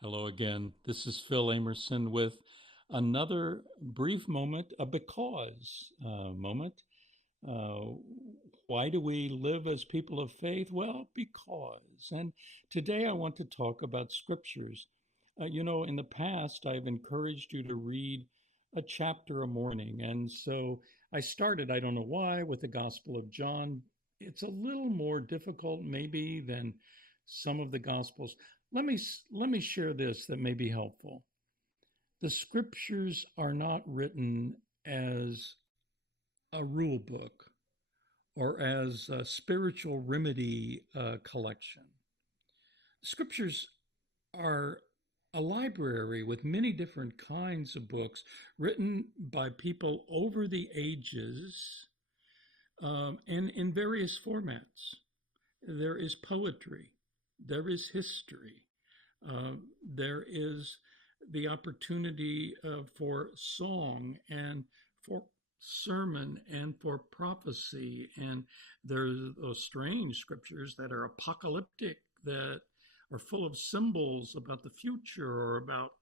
Hello again. This is Phil Amerson with another brief moment, a because moment. Uh, why do we live as people of faith? Well, because. And today I want to talk about scriptures. In the past, I've encouraged you to read a chapter a morning. And so I started, I don't know why, with the Gospel of John. It's a little more difficult, maybe, than some of the Gospels. Let me share this that may be helpful. The scriptures are not written as a rule book or as a spiritual remedy collection. Scriptures are a library with many different kinds of books written by people over the ages and in various formats. There is poetry, there is history, there is the opportunity for song and for sermon and for prophecy. And there's those strange scriptures that are apocalyptic, that are full of symbols about the future or about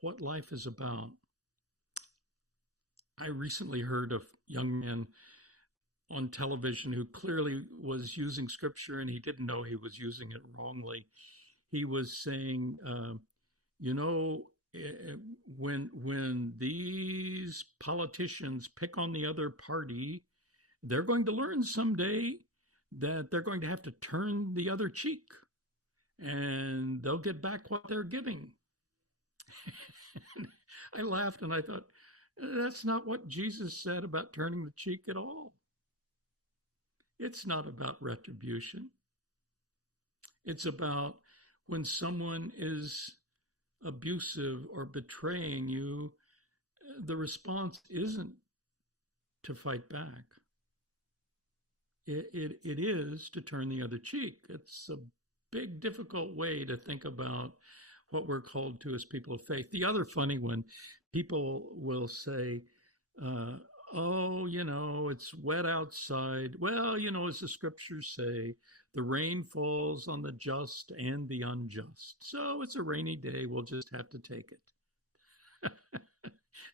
what life is about. I recently heard of a young man on television who clearly was using scripture and he didn't know he was using it wrongly. He was saying, you know, when these politicians pick on the other party, they're going to learn someday that they're going to have to turn the other cheek and they'll get back what they're giving. I laughed and I thought, that's not what Jesus said about turning the cheek at all. It's not about retribution. It's about when someone is abusive or betraying you, the response isn't to fight back. It is to turn the other cheek. It's a big, difficult way to think about what we're called to as people of faith. The other funny one, people will say, oh, it's wet outside. Well, as the scriptures say, the rain falls on the just and the unjust. So it's a rainy day. We'll just have to take it.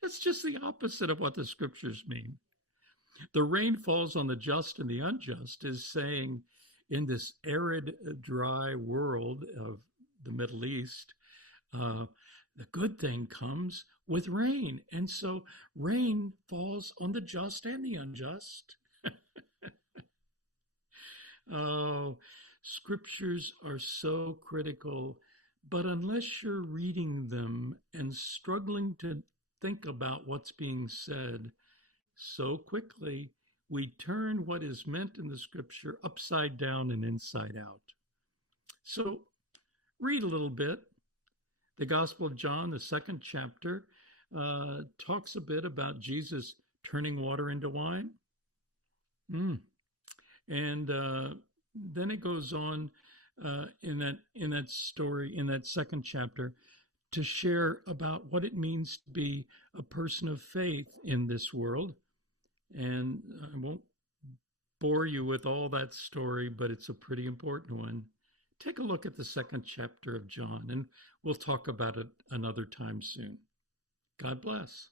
It's just the opposite of what the scriptures mean. The rain falls on the just and the unjust is saying in this arid, dry world of the Middle East, the good thing comes with rain. And so rain falls on the just and the unjust. Oh, scriptures are so critical, but unless you're reading them and struggling to think about what's being said, so quickly we turn what is meant in the scripture upside down and inside out. So read a little bit. The Gospel of John, the second chapter, talks a bit about Jesus turning water into wine. And then it goes on in that story, in that second chapter, to share about what it means to be a person of faith in this world. And I won't bore you with all that story, but it's a pretty important one. Take a look at the second chapter of John, and we'll talk about it another time soon. God bless.